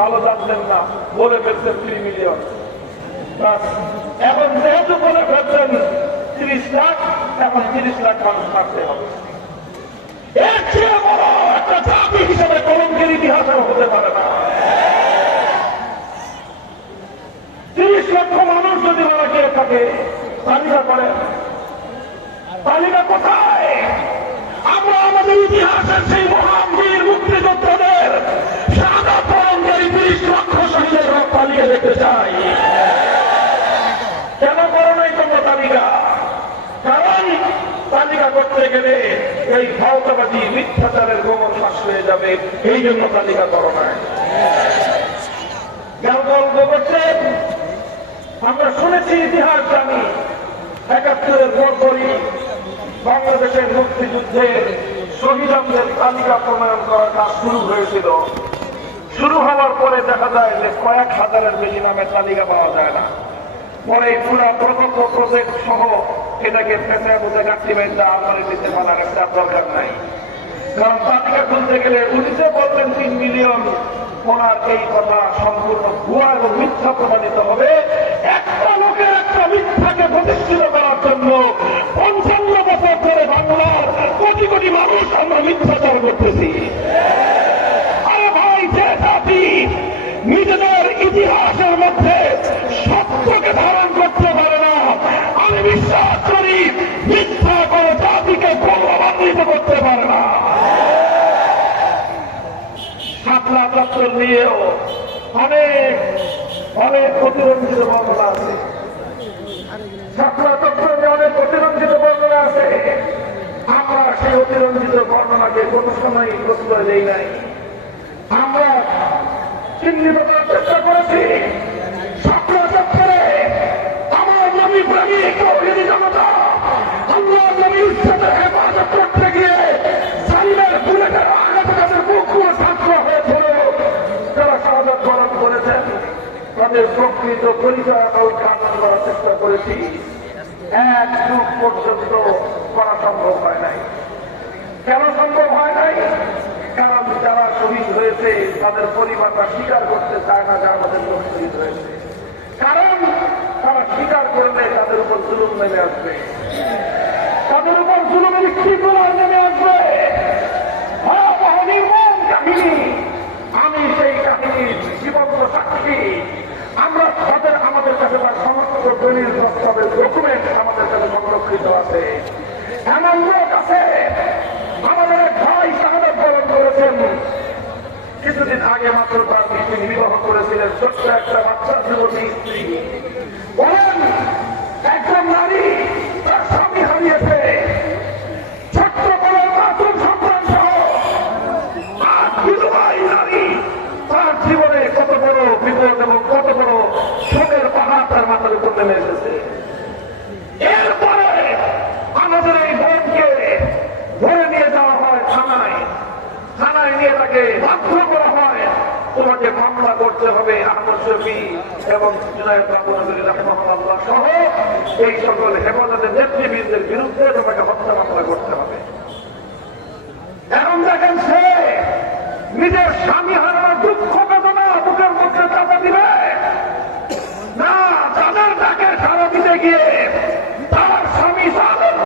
ভালো জানতেন না, বলে ফেলছেন 3 মিলিয়ন। এখন যেহেতু বলে ফেলছেন 30 লাখ, এখন 30 লাখ মানুষ মারতে হবে। এর চেয়ে বড় একটা জাতি হিসেবে কলঙ্কের ইতিহাস হতে পারে না। 30 লক্ষ মানুষ যদি মারা গিয়ে থাকে, তালিকা করেন, তালিকা কোথায়? আমরা আমাদের ইতিহাসের সেই মহান বীর মুক্তিযোদ্ধাদের সাদা পরঙ্কারী 30 লক্ষ শহীদের রক্ত তালিকা দেখতে চাই। কেন করো নাই তোমরা তালিকা? কারণ তালিকা করতে গেলে এই ভাওতাবাদী মিথ্যাচারের গোমর ফাঁস হয়ে যাবে, এই জন্য তালিকা করো নাই। গল্প করছেন, আমরা শুনেছি, ইতিহাস জানি, ৭১-এর পরপরই বাংলাদেশের মুক্তিযুদ্ধের শহীদদের তালিকা প্রণয়ন করার কাজ শুরু হয়েছিল। শুরু হওয়ার পরে দেখা যায় যে কয়েক হাজারের বেশি নামের তালিকা পাওয়া যায় না। পরে পুরা প্রকল্প প্রজেক্ট সহ এটাকে পেঁচা বুঝে গাছটি বেঁধে আমার দিতে পারার একটা দরকার নাই। কারণ তালিকা খুলতে গেলে উনি যে বললেন 3 মিলিয়ন, ওনার এই কথা সম্পূর্ণ ভুয়া এবং মিথ্যা প্রমাণিত হবে। একটা লোকের একটা মিথ্যাকে প্রতিষ্ঠিত করার জন্য 55 বছর ধরে বাংলার কোটি কোটি মানুষ আমরা মিথ্যাচার করতেছি। আরে ভাই, যে জাতি নিজেদের ইতিহাসের মধ্যে সত্যকে ধারণ করতে পারে না, আমি বিশ্বাস করি মিথ্যা করে জাতিকে গৌরবান্বিত করতে পারে না। শাপলা চত্বর নিয়েও অনেক অনেক প্রতিরঞ্জিত বর্ণনা আছে। শাপলা চত্বর নিয়ে অনেক প্রতিরঞ্জিত বর্ণনা আছে। আমরা সেই অতিরঞ্জিত বর্ণনাকে কোনো সময় প্রশ্রয় দেই নাই। আমরা চিহ্নিত করার চেষ্টা করেছি। শাপলা চত্বরে আমার নবী প্রেমিক তৌহিদি জনতা আল্লাহর নবীর সাথে হেফাজত করতে গিয়ে সাইলের বুলেটের আঘাতে তাদের মুখগুলো ছাত্র হয়েছিল। যারা শাহাদাত বরণ করেছেন তাদের প্রকৃত পরিচয় আমরা করার চেষ্টা করেছি। এক যুগ পর্যন্ত করা সম্ভব হয় নাই। কেন সম্ভব হয় নাই? কারণ যারা শহীদ হয়েছে তাদের পরিবাররা স্বীকার করতে চায় না যে আমাদের লোক শহীদ হয়েছে। কারণ তারা স্বীকার করলে তাদের উপর জুলুম নেমে আসবে, তাদের উপর জুলুমের তীব্রতা নেমে আসবে। ভয়াবহ নির্মম কাহিনী। আমি সেই কাহিনীর জীবন্ত সাক্ষী। আমরা আমাদের কাছে তার সমস্ত দলিল দস্তাবেজ ডকুমেন্ট আমাদের কাছে সংরক্ষিত আছে। এমন লোক আছে, আমাদের এক ভাই শাহাদাত বরণ করেছেন, কিছুদিন আগে মাত্র তার স্ত্রী বিবাহ করেছিলেন, ছোট্ট একটা বাচ্চার যুবতী স্ত্রী। বলেন, একজন নারী তার স্বামী হারিয়েছে, ছোট্ট বড় মাসুম সন্তান সহ। আর বিধবাই নারী তার জীবনে কত বড় বিপদ এবং কত বড় শোকের পাহাড় তার মাথার উপর নেমে এসেছে। এরপরে আমাদের এই বোনকে ধরে নিয়ে যাওয়া হয় থানায়। থানায় নিয়ে তাকে বাধ্য করা হয়, তোমাকে মামলা করতে হবে আহমদ শফি এবং জুনায়েদ বাবু নজরুল রহমাতুল্লাহ সহ এই সকল হেফাজতের নেতৃবৃন্দের বিরুদ্ধে তোমাকে হত্যা মামলা করতে হবে।